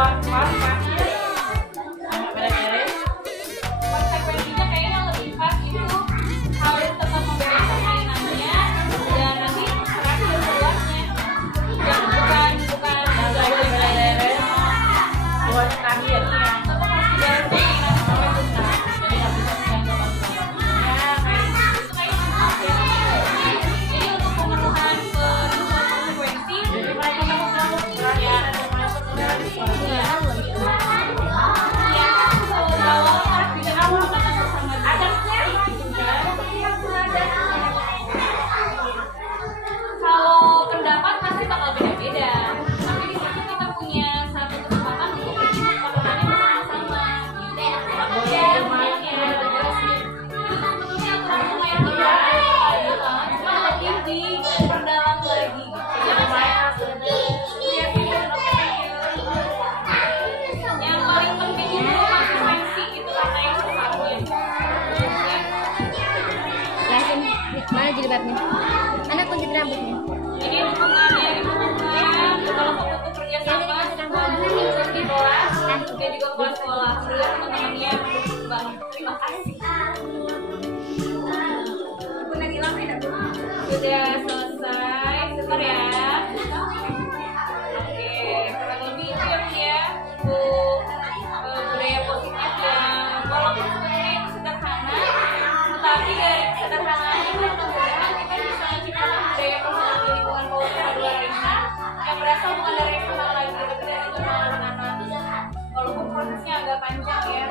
Konsekuensinya kayaknya yang lebih pas itu harus tetap membereskan mainannya dan nanti terakhir keluarnya. Yang bukan buat terakhir. ya, tetap harus dibereskan mainannya sampai tuntas. Jadi nggak bisa pulang ke bangku. Ya, kayak gitu. Jadi untuk pemenuhan konsekuensi, ya, kalau pendapat pasti bakal beda-beda, tapi di situ kita punya satu kesempatan untuk melakukannya bersama-sama. Ya, semuanya jelasin. Itu sebetulnya aturan lumayan berat, cuma lebih diperdalam lagi. Yang paling penting itu konsekuensi itu kata yang sesatnya. Jelasin mana jilbabnya. Anak kuntit rambutnya. Ini dukungannya kalau kamu butuh kerja sama di kelas dan juga kelas sekolah. Semoga teman-temannya mendukung banget. Terima kasih. Sudah selesai, sebentar ya. Oke, kurang lebih itu ya Bu ya. Untuk budaya positif yang walaupun sebenarnya itu sederhana, tetapi dari kesederhanaan itu kemudian kita bisa menciptakan budaya positif di lingkungan Polsek Madura Raisa yang berasal bukan dari eksternal lagi, tapi dari internal anak-anak. Walaupun prosesnya agak panjang ya.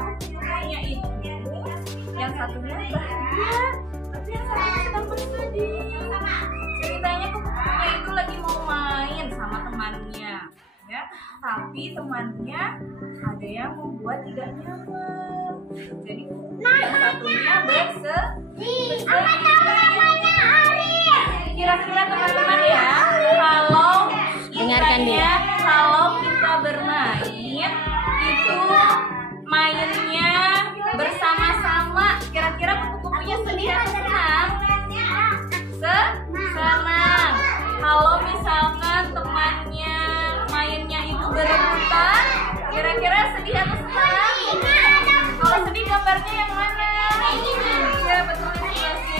kupu-kupunya itu yang satunya bahagia, tapi yang satunya sedang bersedih. Ceritanya kupu-kupunya itu lagi mau main sama temannya, ya. Tapi temannya ada yang membuat tidak nyaman. Jadi yang satunya bersedih. Kira-kira teman-teman ya, kalau Dengarkan dia. kalau kita bermain itu mainnya bersama-sama, kira-kira kupu-kupunya sedih atau senang? Senang. Kalau misalkan temannya mainnya itu berebutan, kira-kira sedih atau senang? Kalau sedih gambarnya yang mana? Ya betul, sebelah sini.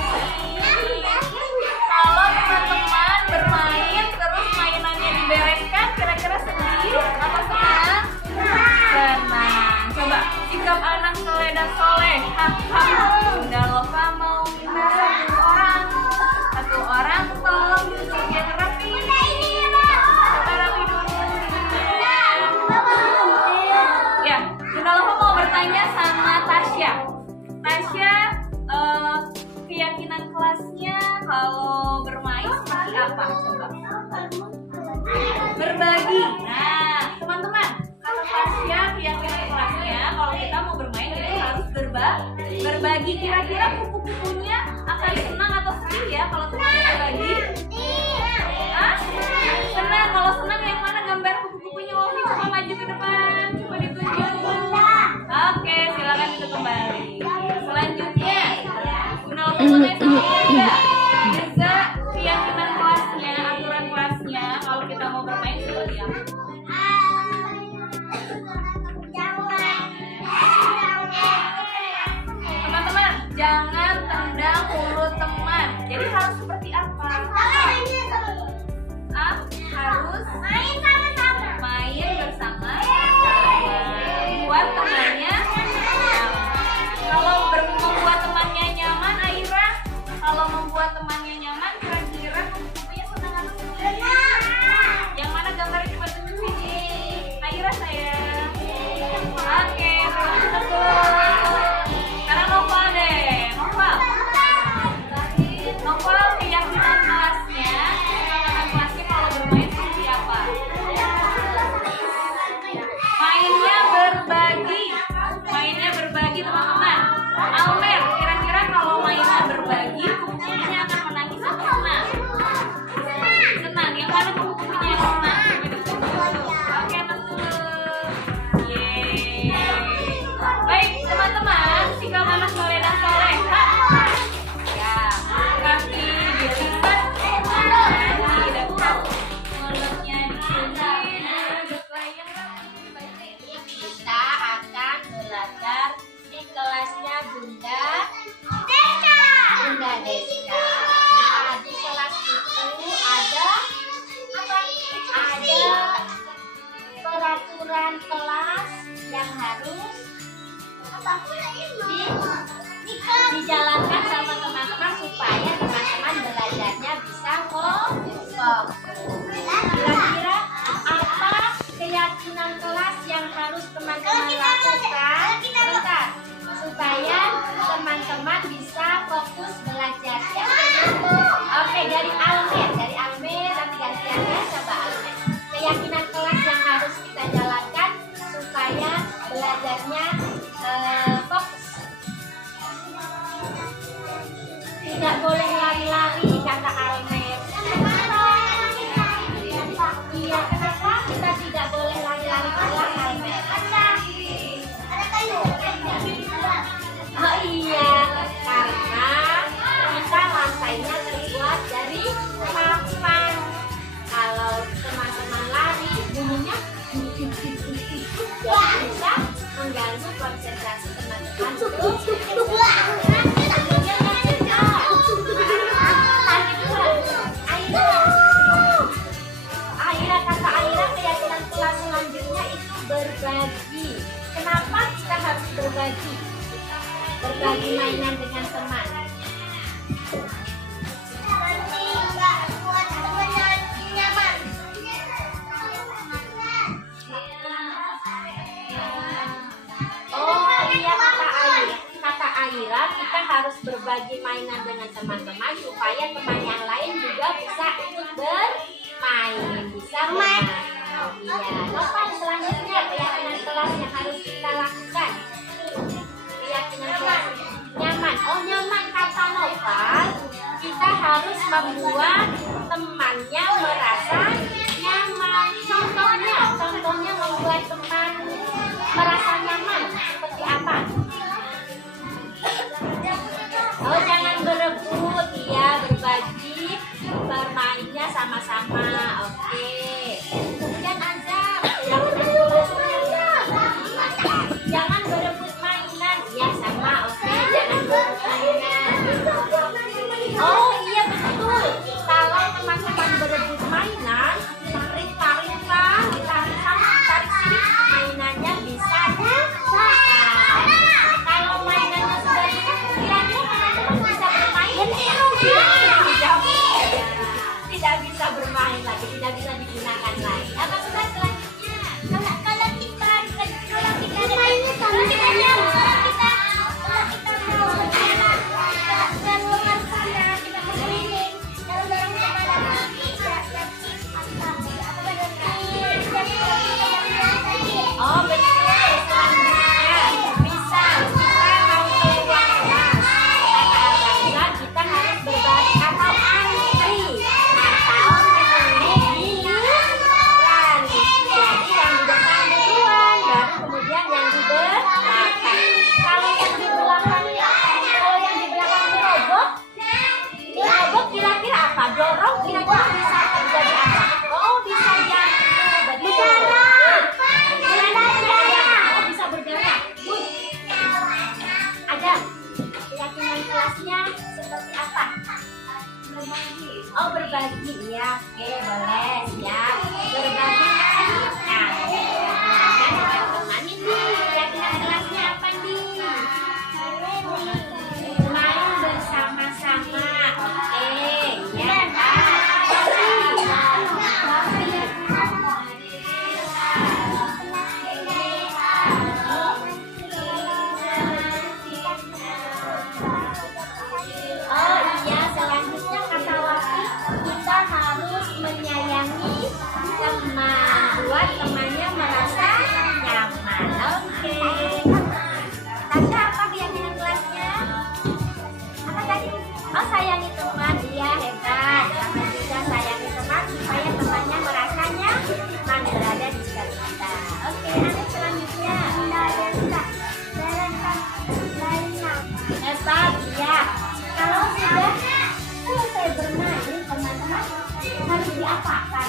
Kalau teman-teman bermain terus mainannya dibereskan, kira-kira sedih atau senang? Senang. Coba sikap anak soleh dan soleha. Bunda Lofa mau minta satu orang tolong duduk yang rapi. Coba rapi dulu. Ya, Bunda Lofa mau bertanya sama Tasya. Tasya, keyakinan kelasnya kalau bermain seperti apa? Coba. Berbagi. Nah, teman-teman, kata Tasya keyakinan kelasnya kalau kita mau bermain itu harus berbagi. Kira-kira kupu-kupunya akan senang atau sedih ya kalau temannya berbagi? Hah? Senang. Kalau senang yang mana gambar kupu-kupunya? Wofi coba maju ke depan, coba ditunjuk. Oke, silakan itu kembali. Selanjutnya, Bunda Lofa boleh enggak? Bisa keyakinan kelasnya, aturan kelasnya kalau kita mau bermain seperti apa? Teman-teman, jangan tendang mulut teman. Jadi harus seperti apa? Harus main bersama. Buat temannya nyaman. Kalau membuat temannya nyaman, Aira, kalau membuat temannya nyaman, kira-kira kupu-kupunya senang atau sedih? Yang mana gambarnya coba tunjuk sini. Aira sayang. Oke, sekarang Noval deh. Noval keyakinan kelasnya kalau bermain seperti apa? Mainnya berbagi teman-teman. Almer, kira-kira kalau mainnya berbagi, kupu-kupunya akan menangis atau senang? Senang. Yang mana kupu-kupunya yang senang? Oke, betul. Yeay. Baik, teman-teman, sikap anak soleh dan soleha. Ya, kaki dilipat, kaki dekat, mulutnya dicubit, Kita akan belajar di kelasnya Bunda Deska. Nah, di kelas itu ada peraturan kelas yang harus dijalankan sama teman-teman supaya teman-teman belajarnya bisa fokus. Kira-kira apa keyakinan kelas yang harus teman-teman lakukan? Bentar, supaya teman-teman bisa fokus belajar. Ya? Oke, dari Almer nanti gantiannya coba Almer. Keyakinan kelas yang harus kita jalankan supaya belajarnya fokus. Tidak boleh lari-lari kata Almer. Iya, kenapa kita tidak boleh lari-lari kelas Almer? Oh iya, karena kita lantainya terbuat dari papan. Kalau teman-teman lari, bunyinya bisa mengganggu konsentrasi teman-teman. Aira, kata Aira, keyakinan kelas selanjutnya itu berbagi. Kenapa kita harus berbagi? Berbagi mainan dengan teman. Oh bilang kita harus berbagi mainan dengan teman-teman supaya teman yang lain juga bisa ikut bermain, bisa bermain. Iya, Nopal selanjutnya keyakinan kelas yang harus kita lakukan. Keyakinan kelas nyaman. Oh nyaman kata Nopal, kita harus membuat temannya merasa nyaman. Contohnya membuat teman merasa nyaman seperti apa? Oh jangan berebut, ya berbagi bermainnya sama-sama. Oke. Kemudian azab, jangan berebut mainan, ya sama. Oke, jangan berebut mainan. Oh iya betul. Kalau teman-teman berebut mainan, tarik sini, mainannya bisa rusak. Kalau mainannya sudah rusak, kira-kira teman-teman bisa bermain? Tidak bisa bermain lagi, tidak bisa digunakan lagi. Apa sudah selanjutnya? Kalau kita bermainnya sama saja. Oh betul, selanjutnya misal kita mau keluar kelas, kata Abang kita harus berbagi atau antri atau menunggu giliran. Jadi yang di depan duluan, baru kemudian yang di belakang. Kalau yang di belakang dirobot kira-kira apa? Dorong kira-kira bisa terjadi apa? Oh bisa jatuh, betul. Bisa bergerak. Ada keyakinan kelasnya seperti apa? Oh berbagi ya, oke boleh ya. Berbagi kan? Teman ini keyakinan kelasnya apa nih? Main bersama-sama, oke ya. Oh iya, selanjutnya kata Wati, kita harus menyayangi teman, buat temannya merasa nyaman. Oke. Tasya apa keyakinan kelasnya? Apa tadi? Oh sayangi teman, iya hebat. Sama juga sayangi teman supaya temannya merasa nyaman berada di sekitar kita. Oke, anak selanjutnya. Hebat, iya. Kalau sudah selesai bermain, teman-teman harus diapakan?